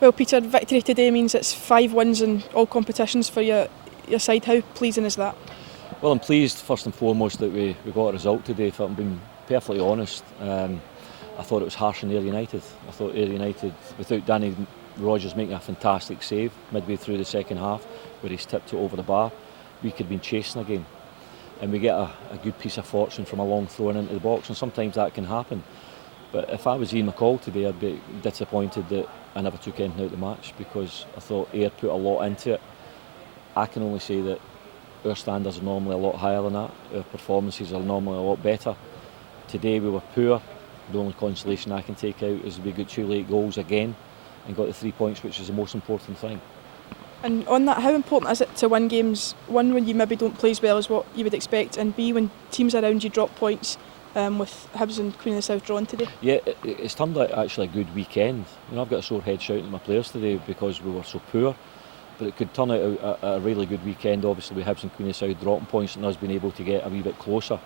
Well, Peter, victory today means it's 5 wins in all competitions for your side. How pleasing is that? Well, I'm pleased first and foremost that we got a result today. If I'm being perfectly honest, I thought it was harsh on Ayr United. I thought Ayr United, without Danny Rogers making a fantastic save midway through the second half, where he's tipped it over the bar, we could have been chasing a game. And we get a good piece of fortune from a long throw into the box, and sometimes that can happen. But if I was Ian McCall today, I'd be disappointed that I never took anything out of the match, because I thought Ayr put a lot into it. I can only say that our standards are normally a lot higher than that. Our performances are normally a lot better. Today we were poor. The only consolation I can take out is we got 2 late goals again and got the 3 points, which is the most important thing. And on that, how important is it to win games, one, when you maybe don't play as well as what you would expect, and B, when teams around you drop points, with Hibs and Queen of the South drawn today? Yeah, it's turned out actually a good weekend. I've got a sore head shouting at my players today because we were so poor, but it could turn out a really good weekend, obviously, with Hibs and Queen of the South dropping points and us being able to get a wee bit closer.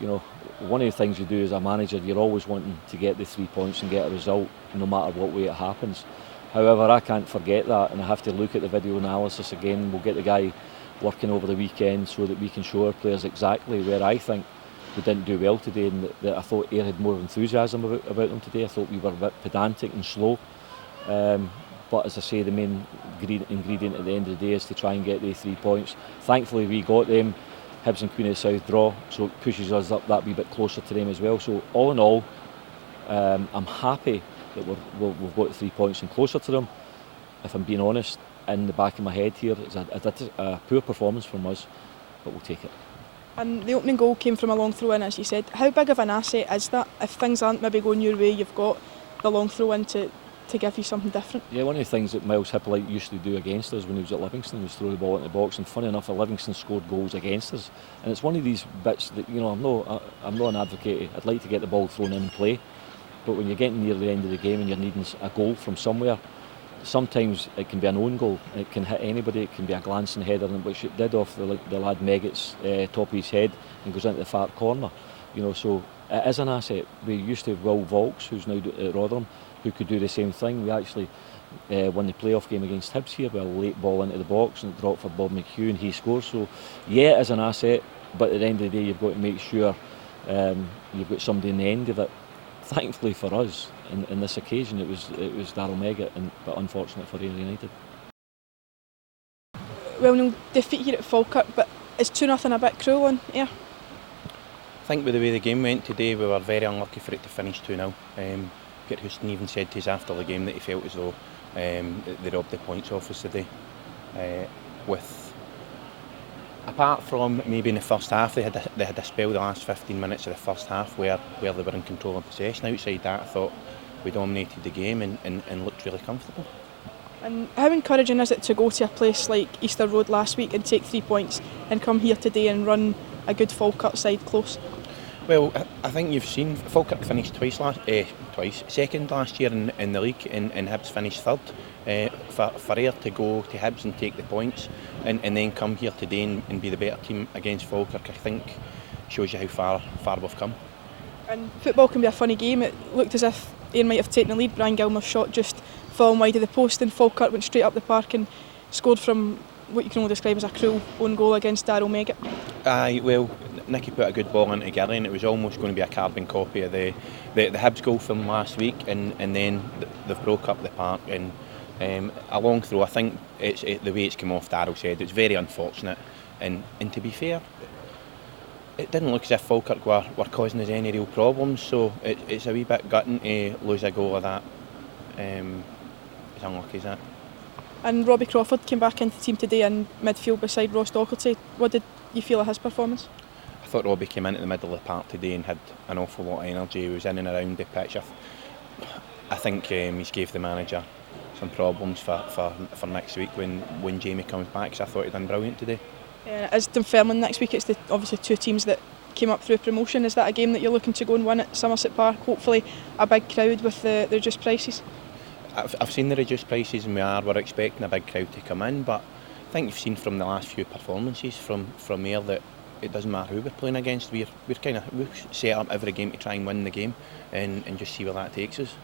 One of the things you do as a manager, you're always wanting to get the 3 points and get a result, no matter what way it happens. However, I can't forget that, and I have to look at the video analysis again. We'll get the guy working over the weekend so that we can show our players exactly where I think we didn't do well today, and that I thought Ayr had more enthusiasm about them today. I thought we were a bit pedantic and slow. But as I say, the main ingredient at the end of the day is to try and get the 3 points. Thankfully, we got them. Hibs and Queen of the South draw, so it pushes us up that wee bit closer to them as well. So all in all, I'm happy that we've got 3 points and closer to them. If I'm being honest, in the back of my head here, it's a poor performance from us, but we'll take it. And the opening goal came from a long throw in, as you said. How big of an asset is that? If things aren't maybe going your way, you've got the long throw in to give you something different. Yeah, one of the things that Miles Hippolyte used to do against us when he was at Livingston was throw the ball into the box, and funny enough, Livingston scored goals against us. And it's one of these bits that, I'm not an advocate. I'd like to get the ball thrown in and play, but when you're getting near the end of the game and you're needing a goal from somewhere, sometimes it can be an own goal. It can hit anybody. It can be a glancing header, which it did off the lad Meggett's top of his head and goes into the far corner. So it is an asset. We used to have Will Vaulks, who's now at Rotherham, who could do the same thing. We actually won the playoff game against Hibs here with a late ball into the box, and it dropped for Bob McHugh and he scores. So yeah, it is an asset, but at the end of the day, you've got to make sure you've got somebody in the end of it. Thankfully for us, in this occasion, it was Daryl Meggett, but unfortunate for Ayr United. Well, no defeat here at Falkirk, but is 2-0 a bit cruel on Ayr? I think with the way the game went today, we were very unlucky for it to finish 2-0. Gert Houston even said to us after the game that he felt as though they robbed the points off us today. Apart from maybe in the first half, they had a spell the last 15 minutes of the first half where they were in control of possession. Outside that, I thought we dominated the game and looked really comfortable. And how encouraging is it to go to a place like Easter Road last week and take 3 points and come here today and run a good Falkirk side close? Well, I think you've seen Falkirk finished second last year in the league, and Hibs finished third. For Ayr to go to Hibs and take the points and then come here today and be the better team against Falkirk, I think shows you how far we've come. And football can be a funny game. It looked as if Ayr might have taken the lead. Brian Gilmour's shot just fallen wide of the post, and Falkirk went straight up the park and scored from what you can only describe as a cruel own goal against Daryl Meggett. Aye, well, Nicky put a good ball into Gilly, and it was almost going to be a carbon copy of the Hibs goal from last week, and then they've broke up the park, and a long throw. I think the way it's come off, Daryl said, it's very unfortunate, and to be fair, it didn't look as if Falkirk were causing us any real problems, so it's a wee bit gutting to lose a goal of that. It's unlucky, is that? And Robbie Crawford came back into the team today in midfield beside Ross Docherty. What did you feel of his performance? I thought Robbie came into the middle of the park today and had an awful lot of energy. He was in and around the pitch. I think he's gave the manager some problems for next week when Jamie comes back, so I thought he done brilliant today. Yeah, it is Dunfermline next week. It's obviously 2 teams that came up through promotion. Is that a game that you're looking to go and win at Somerset Park? Hopefully a big crowd with the reduced prices. I've seen the reduced prices, and we're expecting a big crowd to come in, but I think you've seen from the last few performances from Ayr that it doesn't matter who we're playing against. We're set up every game to try and win the game and just see where that takes us.